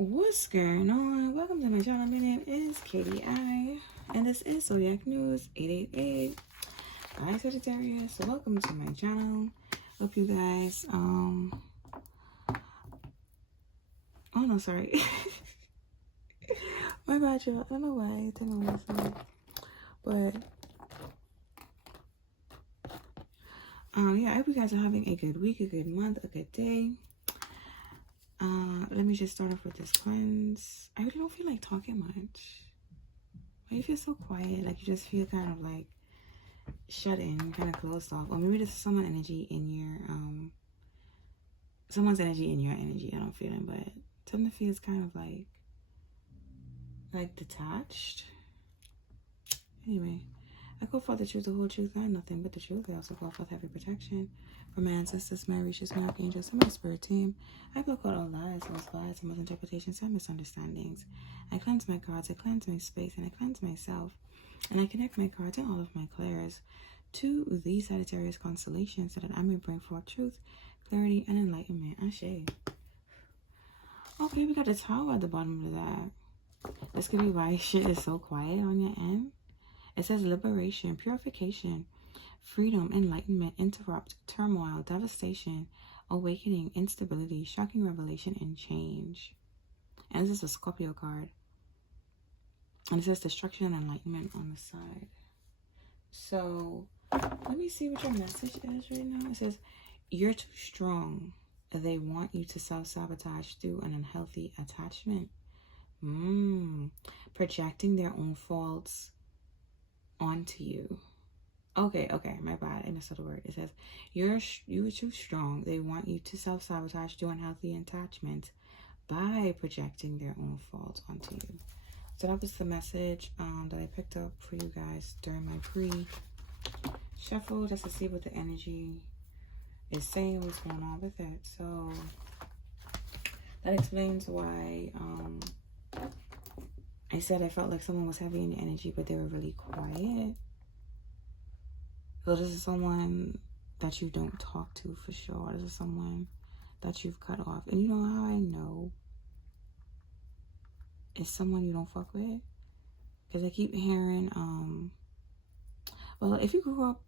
What's going on? Welcome to my channel. My name is Katie I, and this is Zodiac News 888. Hi Sagittarius. So welcome to my channel. Hope you guys oh no, sorry. My bad, y'all. I don't know why I didn't know myself. But yeah, I hope you guys are having a good week, a good month, a good day. Let me just start off with this cleanse. I really don't feel like talking much. Why you feel so quiet? Like you just feel kind of like shut in, kind of closed off. Or maybe there's someone energy in your someone's energy in your energy. I don't feel it, but something feels kind of like detached. Anyway, I call forth the truth, the whole truth, and nothing but the truth. I also call forth heavy protection from my ancestors, my riches, my archangels, and my spirit team. I block out all lies, false lies, and misinterpretations and misunderstandings. I cleanse my cards, I cleanse my space, and I cleanse myself. And I connect my cards and all of my clairs to the Sagittarius constellation so that I may bring forth truth, clarity, and enlightenment. Ashe. Okay, we got the Tower at the bottom of that. This could be why shit is so quiet on your end. It says liberation, purification, freedom, enlightenment, interrupt, turmoil, devastation, awakening, instability, shocking revelation, and change. And this is a Scorpio card. And it says destruction and enlightenment on the side. So let me see what your message is right now. It says, you're too strong. They want you to self-sabotage through an unhealthy attachment. Projecting their own faults onto you. Okay, my bad. I missed the word. It says, you're too strong. They want you to self-sabotage through unhealthy attachment by projecting their own faults onto you. So that was the message that I picked up for you guys during my pre-shuffle, just to see what the energy is saying, what's going on with it. So that explains why I said I felt like someone was heavy in the energy, but they were really quiet. So this is someone that you don't talk to for sure. This is someone that you've cut off. And you know how I know it's someone you don't fuck with? Because I keep hearing, well, if you grew up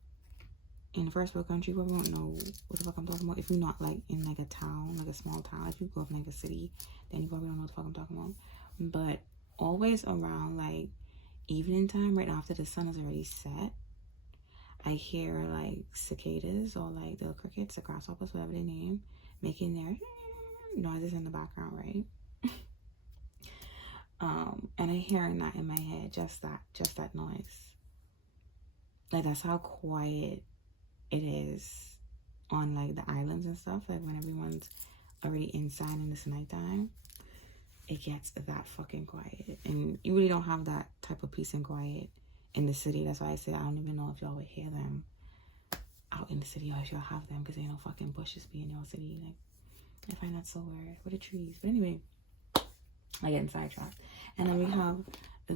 in the first world country, you probably won't know what the fuck I'm talking about. If you're not like in like a town, like a small town, if you grew up in like a city, then you probably don't know what the fuck I'm talking about. But always around like evening time, right after the sun is already set, I hear like cicadas or like the crickets, the grasshoppers, whatever they name, making their noises in the background, right? And I hearing that in my head, just that noise. Like that's how quiet it is on like the islands and stuff. Like when everyone's already inside and it's nighttime, it gets that fucking quiet. And you really don't have that type of peace and quiet in the city. That's why I say I don't even know if y'all would hear them out in the city, or if y'all have them, because ain't no fucking bushes be in your city. Like I find that so weird. What are trees? But anyway, I get sidetracked. And then we have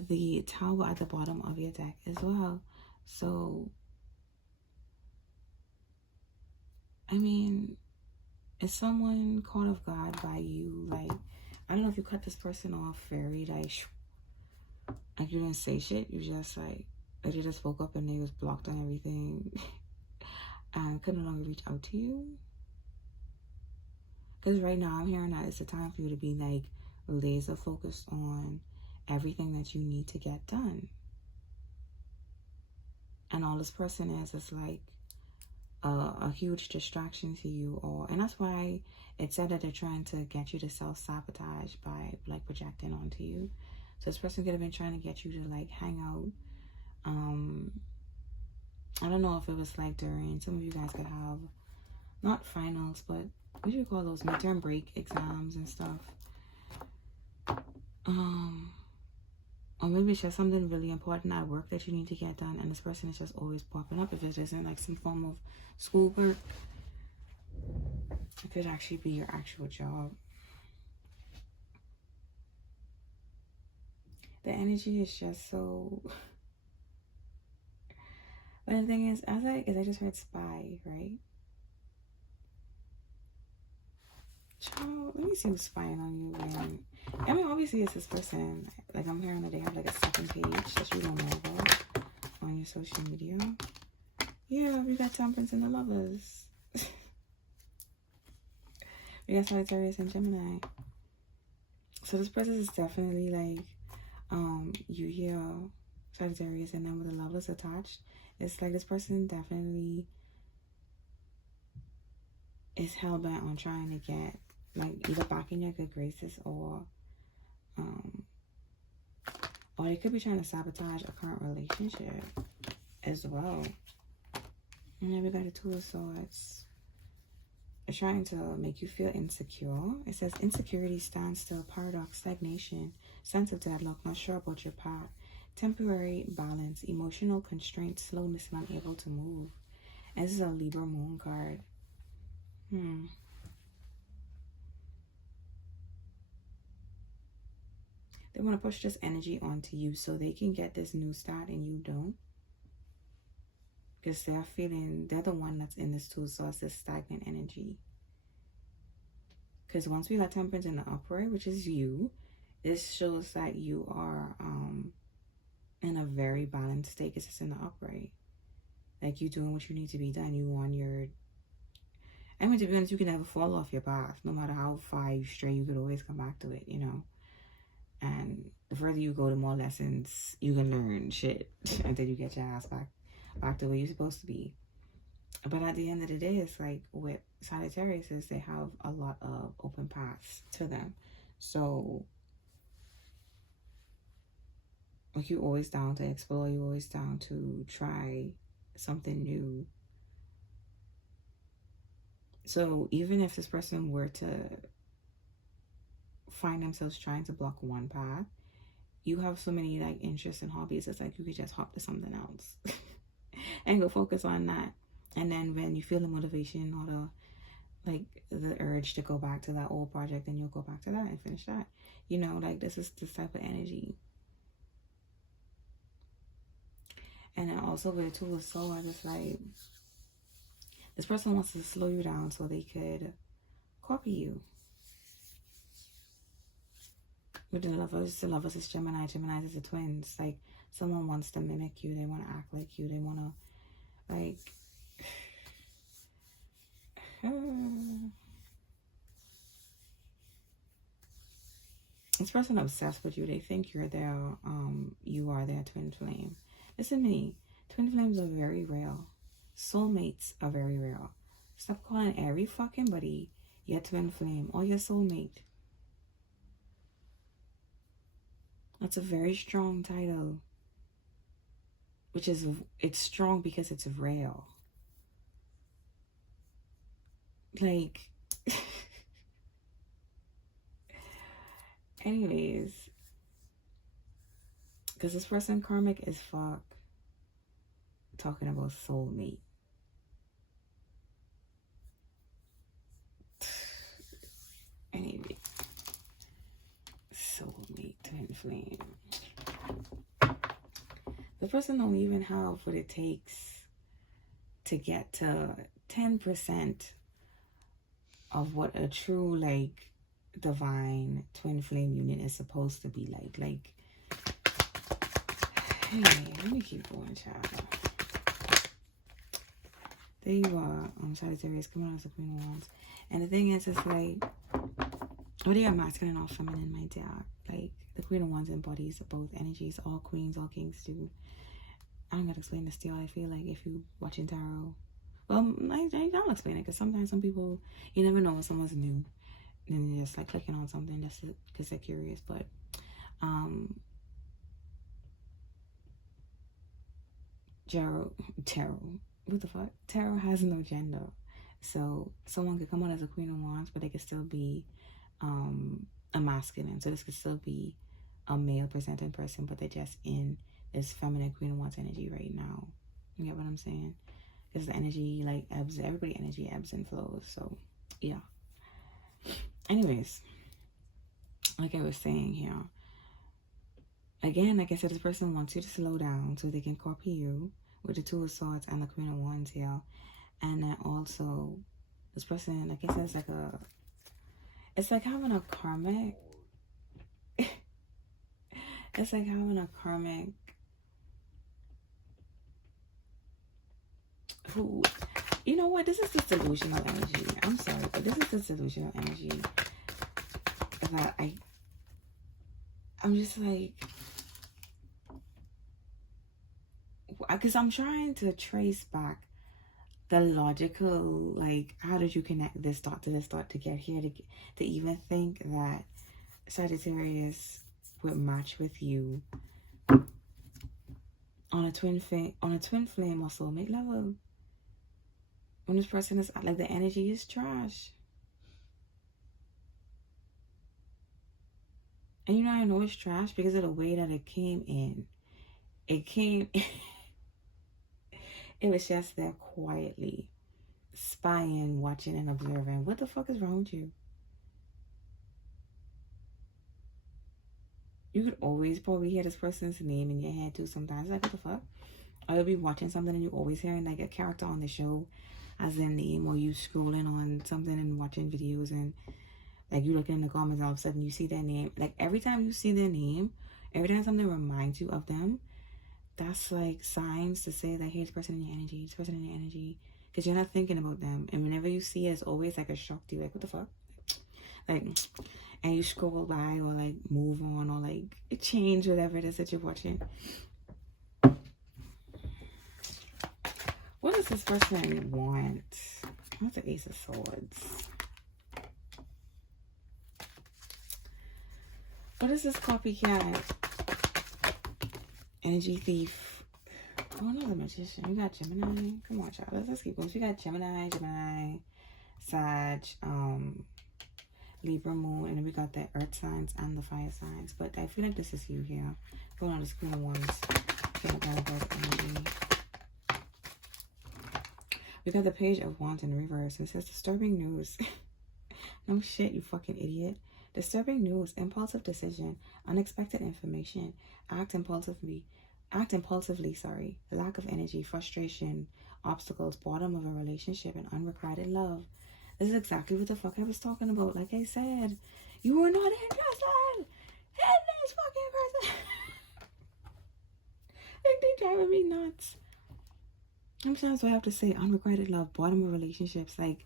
the Tower at the bottom of your deck as well. So I mean, is someone caught off guard by you? Like, I don't know if you cut this person off very like you didn't say shit. You just like you just woke up and they was blocked on everything and could no longer reach out to you. Because right now I'm hearing that it's the time for you to be like laser focused on everything that you need to get done. And all this person is like a huge distraction to you, and that's why it said that they're trying to get you to self-sabotage by like projecting onto you. So this person could have been trying to get you to like hang out. I don't know if it was like during, some of you guys could have not finals, but what do you call those, midterm break exams and stuff. Or maybe it's just something really important at work that you need to get done, and this person is just always popping up. If it isn't like some form of schoolwork, it could actually be your actual job. The energy is just so... But the thing is, I just heard spy, right? Child, let me see who's spying on you, man. I mean, obviously it's this person. Like, I'm hearing that they have like a second page that you don't know about on your social media. Yeah, we got Temperance and the Lovers. We got Sagittarius and Gemini. So this person is definitely like, you hear Sagittarius and then with the Lovers attached. It's like this person definitely is hell-bent on trying to get like either back in your good graces or they could be trying to sabotage a current relationship as well. And then we got the Two of Swords. It's trying to make you feel insecure. It says insecurity, standstill, paradox, stagnation, sense of deadlock, not sure about your path, temporary balance, emotional constraint, slowness, and unable to move. And this is a Libra moon card. They want to push this energy onto you so they can get this new start and you don't. Because they're feeling, they're the one that's in this too, so it's this stagnant energy. Because once we got Temperance in the upright, which is you, this shows that you are in a very balanced state because it's in the upright. Like, you're doing what you need to be done. You on your, I mean, to be honest, you can never fall off your path. No matter how far you stray, you could always come back to it, you know. And the further you go, the more lessons you can learn shit until you get your ass back to where you're supposed to be. But at the end of the day, it's like with Sagittarius is they have a lot of open paths to them. So like, you're always down to explore, you're always down to try something new. So even if this person were to find themselves trying to block one path, you have so many like interests and hobbies, it's like you could just hop to something else and go focus on that. And then when you feel the motivation or the like the urge to go back to that old project, then you'll go back to that and finish that. You know, like this is this type of energy. And then also with the Two of Swords, it's like this person wants to slow you down so they could copy you. With the Lovers is Gemini. Gemini is the twins. Like, someone wants to mimic you. They want to act like you. They want to, like, this person obsessed with you. They think you're their, you are their twin flame. Listen to me. Twin flames are very real. Soulmates are very real. Stop calling every fucking buddy your twin flame or your soulmate. That's a very strong title. Which is, it's strong because it's real. Like, anyways, because this person karmic as fuck talking about soulmate. Anyway, soulmate, twin flame. The person don't even have what it takes to get to 10% of what a true, like, divine twin flame union is supposed to be like. Like, hey, let me keep going, child. There you are, Sagittarius, coming on as the Queen of Wands. And the thing is, it's like, whether you're masculine or feminine, my dear, like, the Queen of Wands embodies both energies. All queens, all kings do. I don't gotta explain this to you. I feel like if you watching tarot, well, I'll explain it, because sometimes some people, you never know when someone's new, and they're just like clicking on something just because they're curious. But tarot, what the fuck? Tarot has no gender. So someone could come on as a Queen of Wands, but they could still be a masculine. So this could still be a male presenting person, but they're just in this feminine Queen of Wands energy right now. You get what I'm saying? Because the energy like ebbs, everybody energy ebbs and flows. So yeah. Anyways, like I was saying here, again, like I said, this person wants you to slow down so they can copy you with the Two of Swords and the Queen of Wands here. And then also this person, like I said, it's like having a karmic It's like having a karmic who, you know what? This is the delusional energy. I'm sorry, but this is the delusional energy that I'm just like, because I'm trying to trace back the logical, like, how did you connect this thought to this thought to get here, to even think that Sagittarius would match with you on a twin flame or soulmate level. When this person is like, the energy is trash. And you know, I know it's trash because of the way that it came in. It came, it was just there quietly, spying, watching, and observing. What the fuck is wrong with you? You could always probably hear this person's name in your head too sometimes. Like, what the fuck? Or you'll be watching something and you're always hearing like a character on the show as their name, or you scrolling on something and watching videos and like you looking in the comments, all of a sudden you see their name. Like every time you see their name, every time something reminds you of them, that's like signs to say that, hey, this person in your energy, this person in your energy, because you're not thinking about them. And whenever you see it, it's always like a shock to you, like, what the fuck? Like, and you scroll by or like move on or like change whatever it is that you're watching. What does this person want? What's the Ace of Swords? What is this copycat? Energy thief. Oh, another magician. We got Gemini. Come on, child. Let's keep going. We got Gemini, Sag, Libra moon, and then we got the earth signs and the fire signs. But I feel like this is you here. Going on the Queen of Wands. Energy. We got the Page of Wands in reverse. And it says disturbing news. No shit, you fucking idiot. Disturbing news, impulsive decision, unexpected information, act impulsively, lack of energy, frustration, obstacles, boredom of a relationship, and unrequited love. This is exactly what the fuck I was talking about. Like I said, you were not interested in this fucking person. Like, they driving me nuts. Sometimes I have to say unrequited love, boredom of relationships. Like,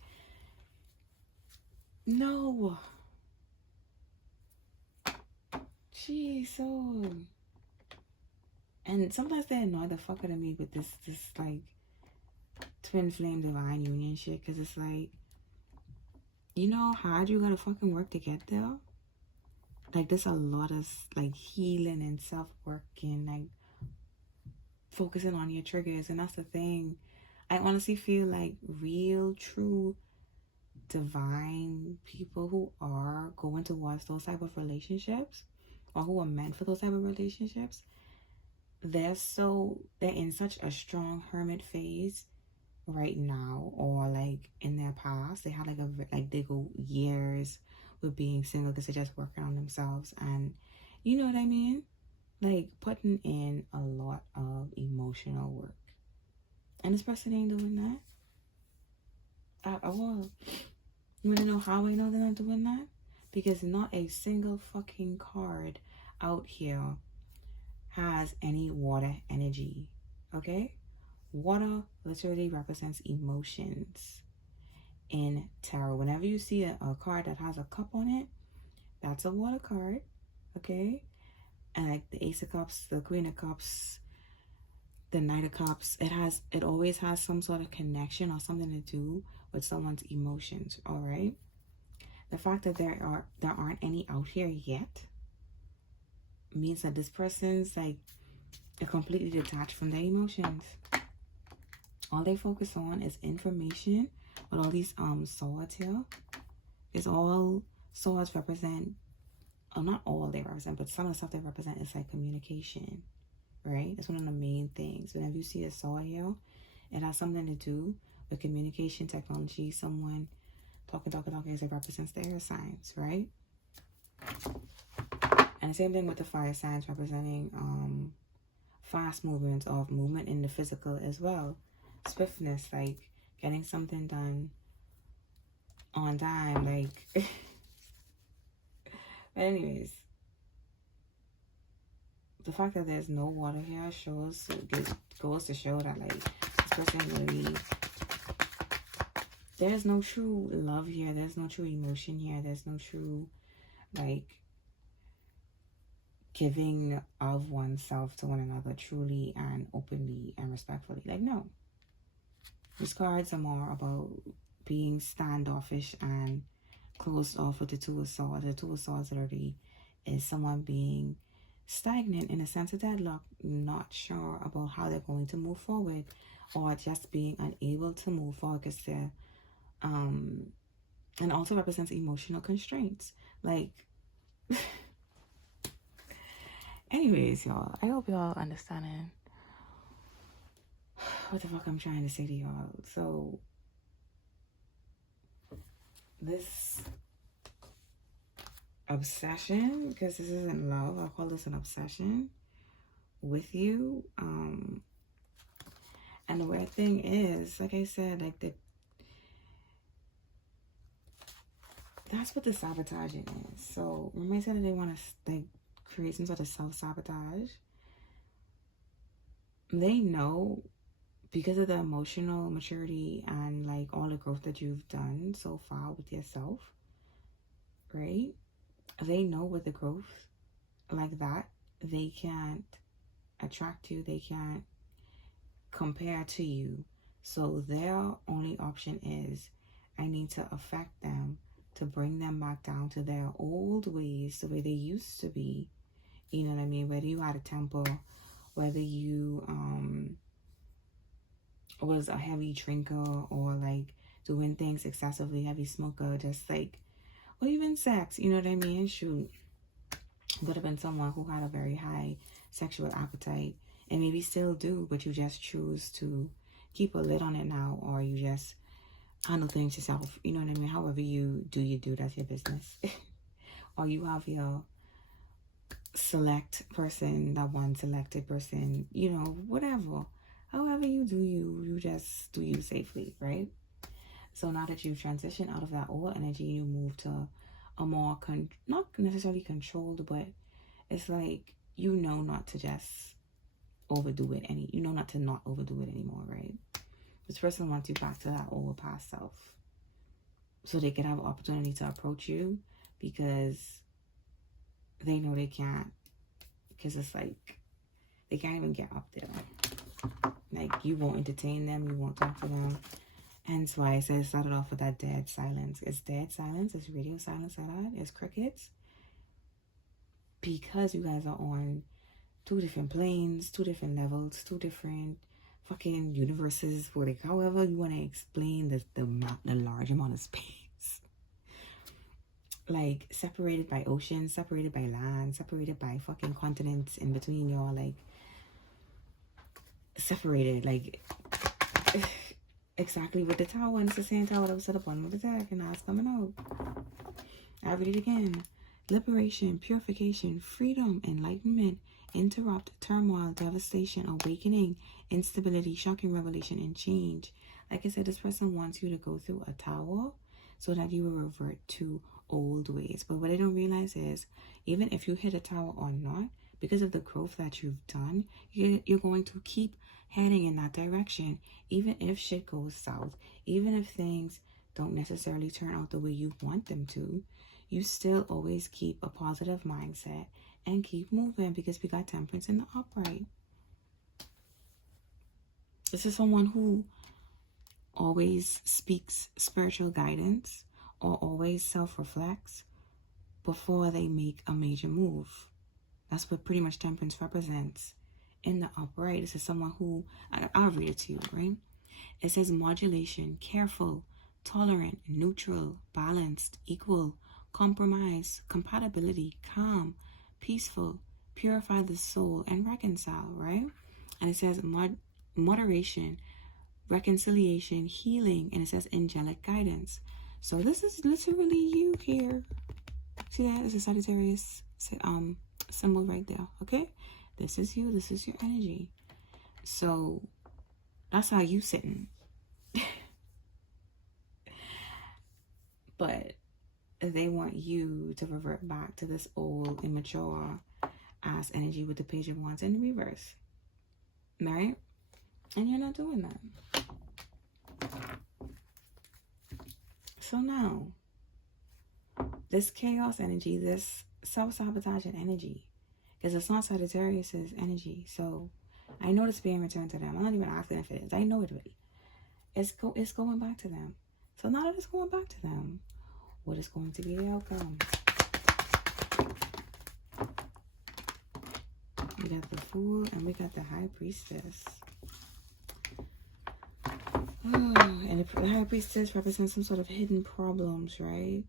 no. Jeez, so. And sometimes they annoy the fuck out of me with this like twin flame divine union shit, because it's like, you know how hard you gotta fucking work to get there? Like, there's a lot of like healing and self-working, like focusing on your triggers. And that's the thing, I honestly feel like real, true, divine people who are going towards those type of relationships, or who are meant for those type of relationships, they're in such a strong hermit phase right now, or like in their past they had like they go years with being single because they're just working on themselves, and you know what I mean, like putting in a lot of emotional work. And this person ain't doing that at all. You want to know how I know they're not doing that? Because not a single fucking card out here has any water energy, okay? Water literally represents emotions in tarot. Whenever you see a card that has a cup on it, that's a water card, okay? And like the Ace of Cups, the Queen of Cups, the Knight of Cups, it always has some sort of connection or something to do with someone's emotions, all right? The fact that there aren't any out here yet means that this person's like completely detached from their emotions. All they focus on is information. With all these swords here, is all swords represent, not all they represent, but some of the stuff they represent is like communication, right? That's one of the main things. Whenever you see a sword here, it has something to do with communication, technology, someone talking as it represents the air signs, right? And the same thing with the fire signs, representing fast movement in the physical as well. Swiftness, like getting something done on time, like. But anyways, the fact that there's no water here goes to show that, like, this person really, there's no true love here. There's no true emotion here. There's no true, like, giving of oneself to one another truly and openly and respectfully. Like, no. These cards are more about being standoffish and closed off with the Two of Swords. The Two of Swords literally is someone being stagnant in a sense of deadlock, not sure about how they're going to move forward, or just being unable to move forward because they're and also represents emotional constraints. Like, anyways, y'all, I hope y'all understanding what the fuck I'm trying to say to y'all. So this obsession, because this isn't love, I'll call this an obsession with you. And the weird thing is, like I said, like, that's what the sabotaging is. So remember I said that they want to, like, create some sort of self-sabotage? They know, because of the emotional maturity and, like, all the growth that you've done so far with yourself, right? They know with the growth like that, they can't attract you, they can't compare to you. So their only option is, I need to affect them to bring them back down to their old ways, the way they used to be. You know what I mean? Whether you had a temper, whether you was a heavy drinker, or, like, doing things excessively, heavy smoker, just like, or even sex, you know what I mean? Shoot, could have been someone who had a very high sexual appetite, and maybe still do, but you just choose to keep a lid on it now, or you just handle things yourself, you know what I mean? However you do, that's your business. Or you have your select person, that one selected person, you know, whatever. However you do you just do you safely, right? So now that you've transitioned out of that old energy, you move to a more, not necessarily controlled, but it's like, you know, not to just overdo it not to not overdo it anymore, right? This person wants you back to that old past self, so they can have an opportunity to approach you, because they know they can't, because it's like, they can't even get up there. Like, you won't entertain them, you won't talk to them. Hence why I said it started off with that dead silence. It's dead silence, it's radio silence, it's crickets. Because you guys are on two different planes, two different levels, two different fucking universes, for, like, however you want to explain the large amount of space. Like, separated by oceans, separated by land, separated by fucking continents in between y'all, like, separated, like, exactly with the tower, and it's the same tower that was at the bottom of the deck, and now it's coming out. I read it again. Liberation, purification, freedom, enlightenment, interrupt, turmoil, devastation, awakening, instability, shocking revelation, and change. Like I said, this person wants you to go through a tower so that you will revert to old ways. But what they don't realize is, even if you hit a tower or not, because of the growth that you've done, you're going to keep heading in that direction. Even if shit goes south, even if things don't necessarily turn out the way you want them to, you still always keep a positive mindset and keep moving, because we got temperance in the upright. This is someone who always speaks spiritual guidance, or always self-reflects before they make a major move. That's what pretty much temperance represents in the upright. This is someone who, I'll read it to you, right? It says modulation, careful, tolerant, neutral, balanced, equal, compromise, compatibility, calm, peaceful, purify the soul, and reconcile, right? And it says moderation, reconciliation, healing, and it says angelic guidance. So this is literally you here. See that? It's a Sagittarius symbol right there, okay? This is you. This is your energy. So that's how you sitting. But they want you to revert back to this old, immature, as energy with the Page of Wands in reverse, right? And you're not doing that. So now, this chaos energy, this self-sabotaging energy, because it's not Sagittarius's energy. So I know it's being returned to them. I'm not even asking if it is. I know it already. It's going back to them. So now that it's going back to them, what is going to be the outcome? We got the Fool and we got the High Priestess. Oh, and the High Priestess represents some sort of hidden problems, right?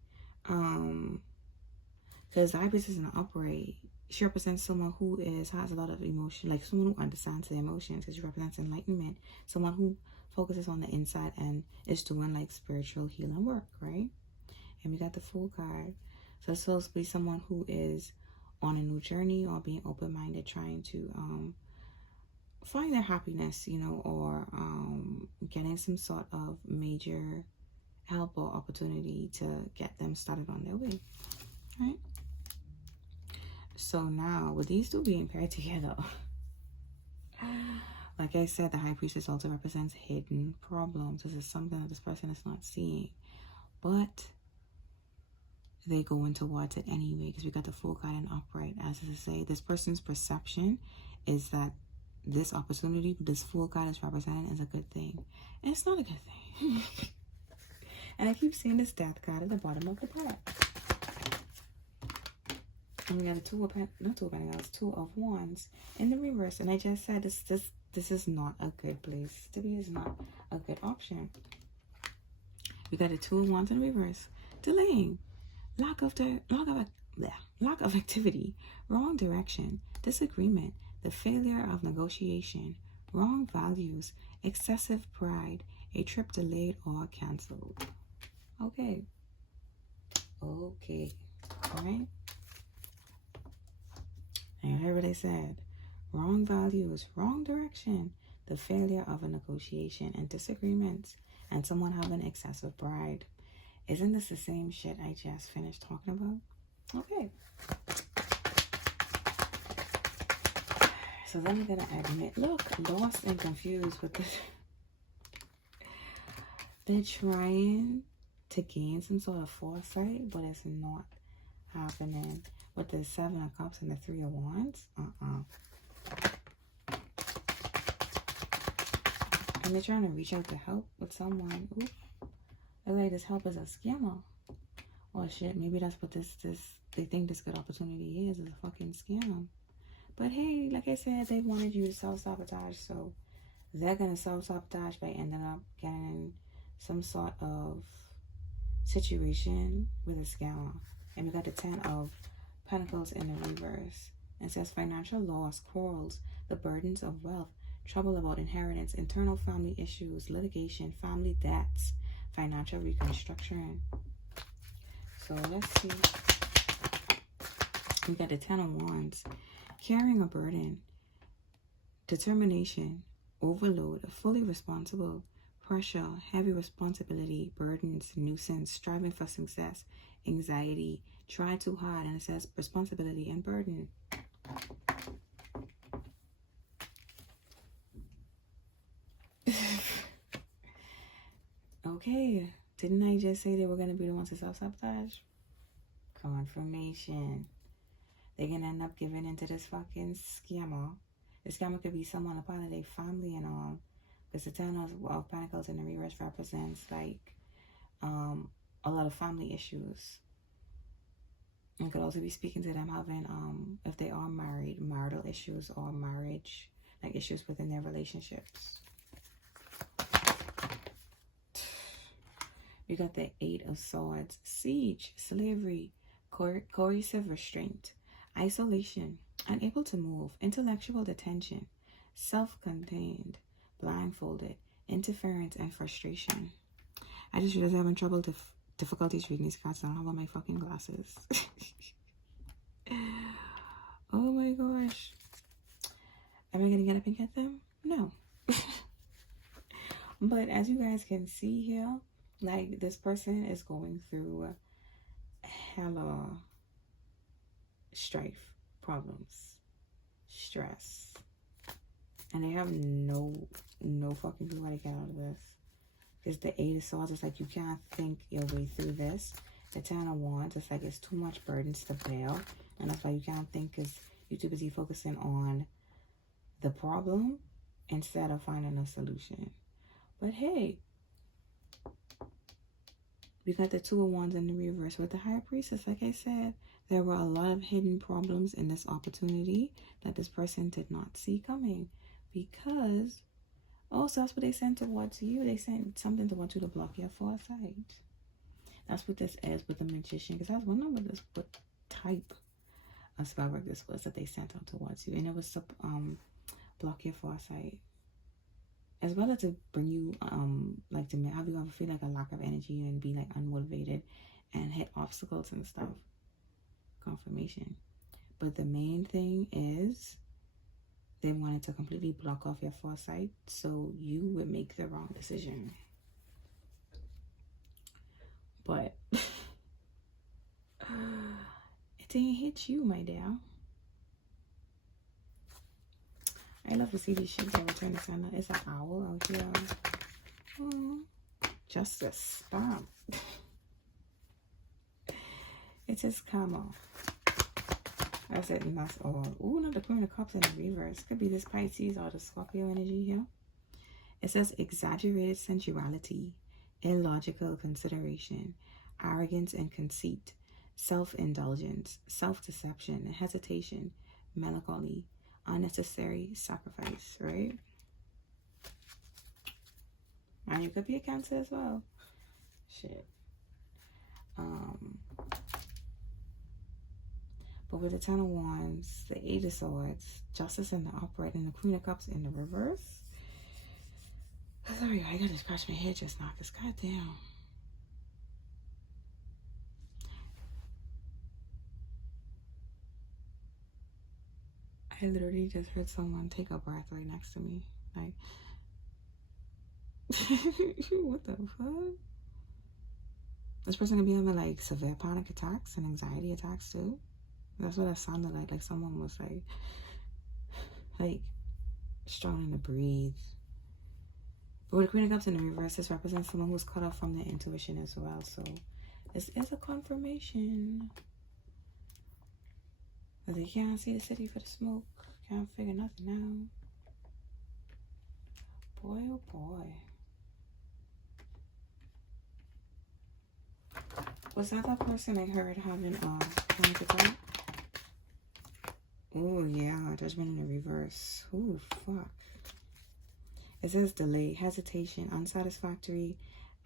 Because the High Priestess in the upright, she represents someone who has a lot of emotion, like someone who understands the emotions, because she represents enlightenment, someone who focuses on the inside and is doing like spiritual healing work, right? And we got the Fool card. So it's supposed to be someone who is on a new journey or being open-minded, trying to find their happiness, you know, or getting some sort of major help or opportunity to get them started on their way, right? So now, with these two being paired together, like I said, the High Priestess also represents hidden problems. This is something that this person is not seeing, but they go into towards it anyway, because we got the Fool card and upright. As to say, this person's perception is that this opportunity, this Fool card is representing, is a good thing. And it's not a good thing. And I keep seeing this Death card at the bottom of the pack. And we got a Two of Wands in the reverse. And I just said this is not a good place to be. It's not a good option. We got a Two of Wands in reverse. Delaying. Lack of activity, wrong direction, disagreement, the failure of negotiation, wrong values, excessive pride, a trip delayed or canceled. Okay. All right. And you heard what I said. Wrong values, wrong direction, the failure of a negotiation and disagreements, and someone having excessive pride. Isn't this the same shit I just finished talking about? Okay. So then we're going to admit, look, lost and confused with this. They're trying to gain some sort of foresight, but it's not happening. With the Seven of Cups and the Three of Wands. And they're trying to reach out to help with someone. Ooh. Like this help is a scammer. Oh shit, maybe that's what they think this good opportunity is a fucking scam. But hey, like I said, they wanted you to self-sabotage, so they're gonna self-sabotage by ending up getting some sort of situation with a scammer. And we got the Ten of Pentacles in the reverse. It says financial loss, quarrels, the burdens of wealth, trouble about inheritance, internal family issues, litigation, family debts, financial reconstruction. So let's see. We got the Ten of Wands. Carrying a burden, determination, overload, fully responsible, pressure, heavy responsibility, burdens, nuisance, striving for success, anxiety, try too hard, and it says responsibility and burden. Okay, didn't I just say they were going to be the ones to self-sabotage? Confirmation. They're going to end up giving into this fucking scammer. The scammer could be someone, a part of their family and all. Because the Ten of Pentacles in the reverse represents like a lot of family issues. And could also be speaking to them having, if they are married, marital issues or marriage, like issues within their relationships. You got the Eight of Swords. Siege, slavery, coercive restraint, isolation, unable to move, intellectual detention, self-contained, blindfolded, interference, and frustration. I just realized I'm having trouble difficulties reading these cards. I don't have on my fucking glasses. Oh my gosh. Am I gonna get up and get them? No. But as you guys can see here, like this person is going through hella strife, problems, stress. And they have no fucking clue how to get out of this. Because the Eight of Swords is like, you can't think your way through this. The Ten of Wands, it's like, it's too much burdens to bear. And that's why you can't think, because you're too busy focusing on the problem instead of finding a solution. But hey, we got the Two of Wands in the reverse with the High Priestess. Like I said, there were a lot of hidden problems in this opportunity that this person did not see coming. Because, oh, so that's what they sent towards you. They sent something towards you to block your foresight. That's what this is with the Magician. Because I was wondering what type of spell work this was that they sent out towards you. And it was to block your foresight. As well as to bring you, like, to have you ever feel like a lack of energy and be like unmotivated and hit obstacles and stuff. Confirmation. But the main thing is they wanted to completely block off your foresight so you would make the wrong decision. But it didn't hit you, my dear. I love to see these ships that return to sender. It's an owl out here. Oh, justice. Stop. It says karma. That's it, and that's all. Ooh, not the Queen of Cups in the reverse. Could be this Pisces or the Scorpio energy here. It says exaggerated sensuality, illogical consideration, arrogance and conceit, self-indulgence, self-deception, hesitation, melancholy, unnecessary sacrifice, right? And you could be a Cancer as well. Shit. But with the Ten of Wands, the Eight of Swords, Justice in the upright, and the Queen of Cups in the reverse. Sorry, I gotta scratch my head just now, because goddamn. I literally just heard someone take a breath right next to me. Like, what the fuck? This person could be having like severe panic attacks and anxiety attacks too. That's what that sounded like. Like someone was like struggling to breathe. But with the Queen of Cups in the reverse, this represents someone who's cut off from their intuition as well. So this is a confirmation. But they can't see the city for the smoke. Can't figure nothing out. Boy, oh boy. Was that person I heard having panic attack? Oh yeah, Judgment in the reverse. Oh fuck. It says delay, hesitation, unsatisfactory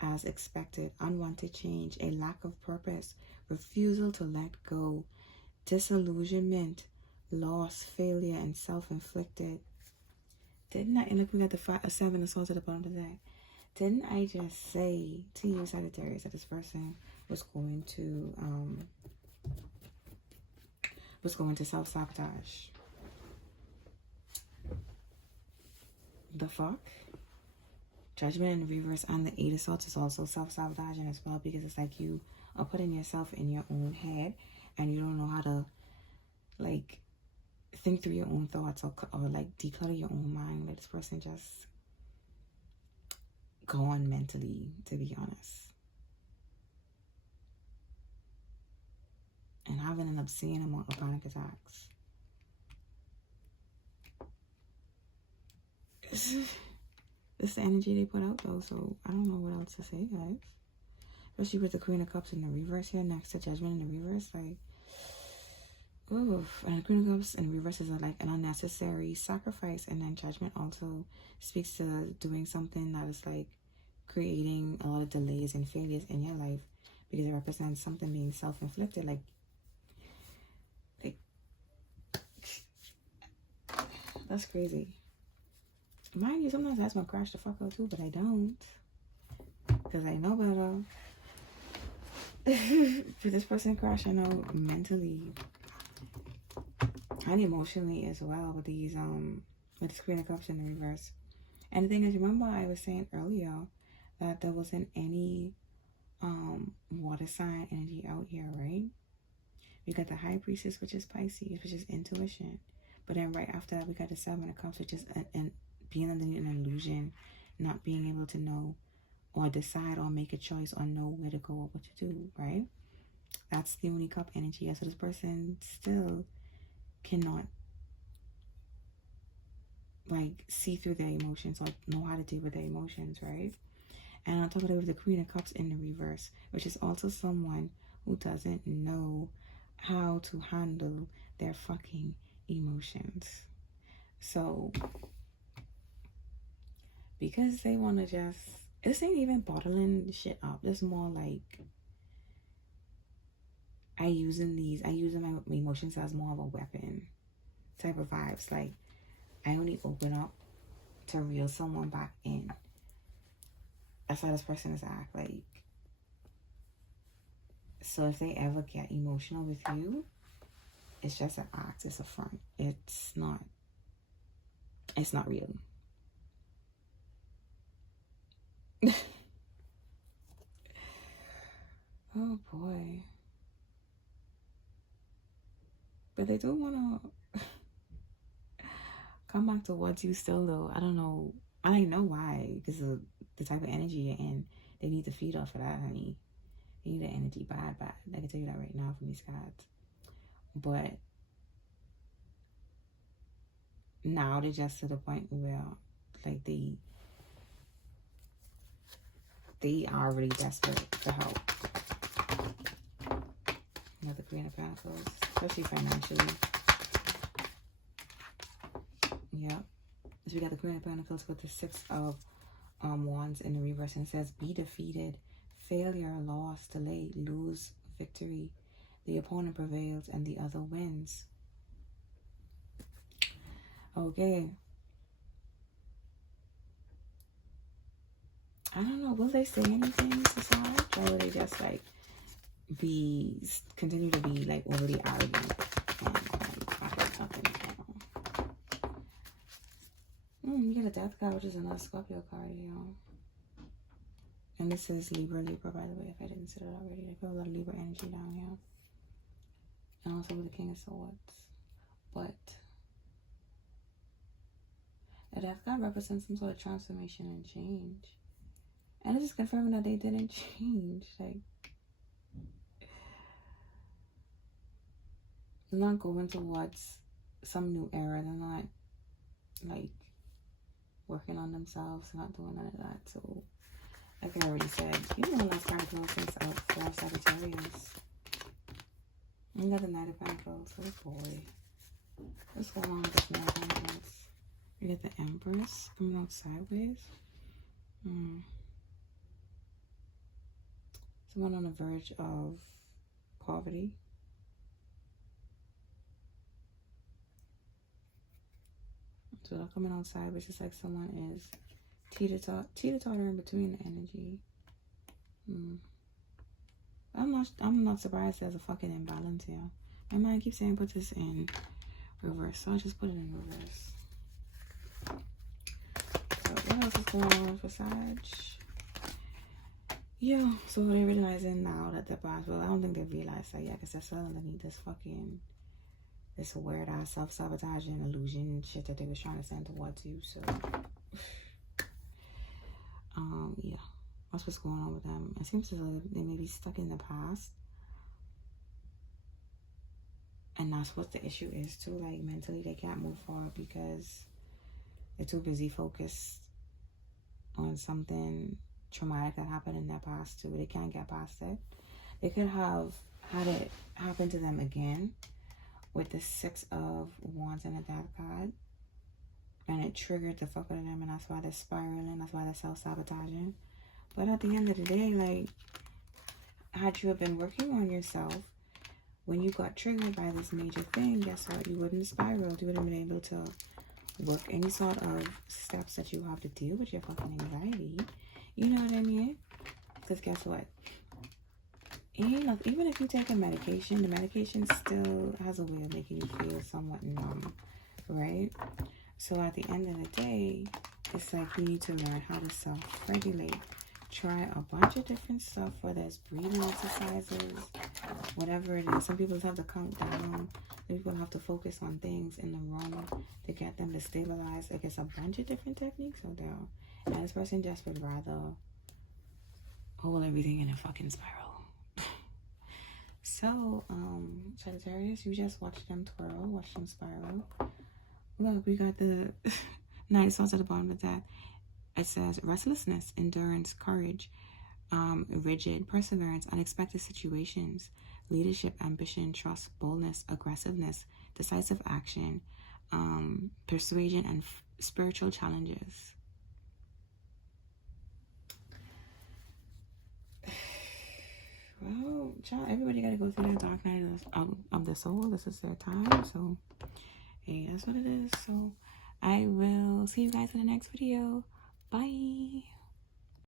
as expected, unwanted change, a lack of purpose, refusal to let go, disillusionment, loss, failure, and self-inflicted. Didn't I, and look, we got the Seven of Swords at the bottom of the deck. Didn't I just say to you, Sagittarius, that this person was going to self-sabotage? The fuck? Judgment in the reverse and the Eight of Swords is also self-sabotaging as well, because it's like you are putting yourself in your own head and you don't know how to like think through your own thoughts or like declutter your own mind. Like this person just gone mentally, to be honest, and having an obscene amount of panic attacks. This is the energy they put out though, so I don't know what else to say, guys. Especially with the Queen of Cups in the reverse here next to Judgment in the reverse, like, oof. And the Queen of Cups in the reverse is like an unnecessary sacrifice, and then Judgment also speaks to doing something that is like creating a lot of delays and failures in your life, because it represents something being self-inflicted. Like that's crazy. Mind you, sometimes I just want to crash the fuck out too, but I don't, because I know better. For this person crash, I know mentally and emotionally as well with these with this Queen of Cups in the reverse. And the thing is, remember I was saying earlier that there wasn't any water sign energy out here, right? We got the High Priestess, which is Pisces, which is intuition. But then right after that, we got the Seven of Cups, which is being under an illusion, not being able to know or decide or make a choice or know where to go or what to do, right? That's the only cup energy. So this person still cannot like see through their emotions or know how to deal with their emotions, right? And on top of that, with the Queen of Cups in the reverse, which is also someone who doesn't know how to handle their fucking emotions. So because they want to just, this ain't even bottling shit up. This more like I using my emotions as more of a weapon type of vibes. Like I only open up to reel someone back in. That's how this person is act like. So if they ever get emotional with you, it's just an act, it's a front. It's not real. Oh boy. But they do want to come back towards you still though. I don't know. I don't know why. Because of the type of energy you're in. They need to feed off of that, honey. They need the energy bad. I can tell you that right now from these cards. But now they're just to the point where like they are really desperate for help. You know, the Queen of Pentacles, especially financially. Yeah. So we got the Queen of Pentacles with the Six of Wands in the reverse, and it says, be defeated, failure, loss, delay, lose, victory. The opponent prevails and the other wins. Okay. I don't know. Will they say anything to Sag? Or will they just like continue to be like overly arrogant and act like nothing is going on? You get a Death card, which is another Scorpio card, And this is Libra, by the way, if I didn't say it already. I feel a lot of Libra energy down here. And also with the King of Swords. But a Death card represents some sort of transformation and change. And this is confirming that they didn't change. Like, they're not going towards some new era. They're not, like, working on themselves. They're not doing none of that. So, like I already said, you know, last card closings out for Sagittarius. You got the Knight of Pentacles. Oh, boy. What's going on with this Knight of Pentacles? You get the Empress coming out sideways. Someone on the verge of poverty. So they're coming outside, which is like someone is teeter-totter in between the energy. I'm not surprised there's a fucking imbalance here. My mind keeps saying put this in reverse, so I'll just put it in reverse. So what else is going on for Sag? Yeah, so they're realizing now that they're past. Well, I don't think they realized that yet, because they're still underneath this weird ass self-sabotaging illusion shit that they was trying to send towards you. So yeah, that's what's going on with them. It seems as though they may be stuck in the past, and that's what the issue is too. Like mentally they can't move forward because they're too busy focused on something traumatic that happened in their past too. They can't get past it. They could have had it happen to them again with the Six of Wands and a Death card, and it triggered the fuck out of them, and that's why they're spiraling. That's why they're self-sabotaging. But at the end of the day, like, had you have been working on yourself when you got triggered by this major thing, guess what? You wouldn't spiral. You wouldn't have been able to work any sort of steps that you have to deal with your fucking anxiety. You know what I mean? Because guess what? Even if you take a medication, the medication still has a way of making you feel somewhat numb, right? So at the end of the day, it's like you need to learn how to self-regulate, try a bunch of different stuff, whether it's breathing exercises, whatever it is. Some people have to count down. Some people have to focus on things in the room to get them to stabilize. Like, it's a bunch of different techniques out there. And this person just would rather hold everything in a fucking spiral. So, Sagittarius, you just watch them twirl, watch them spiral. Look, we got the Knight of Swords at the bottom of that. It says restlessness, endurance, courage, rigid, perseverance, unexpected situations, leadership, ambition, trust, boldness, aggressiveness, decisive action, persuasion, and spiritual challenges. Well, child, everybody got to go through that dark night of the soul. This is their time. So, hey, that's what it is. So, I will see you guys in the next video. Bye.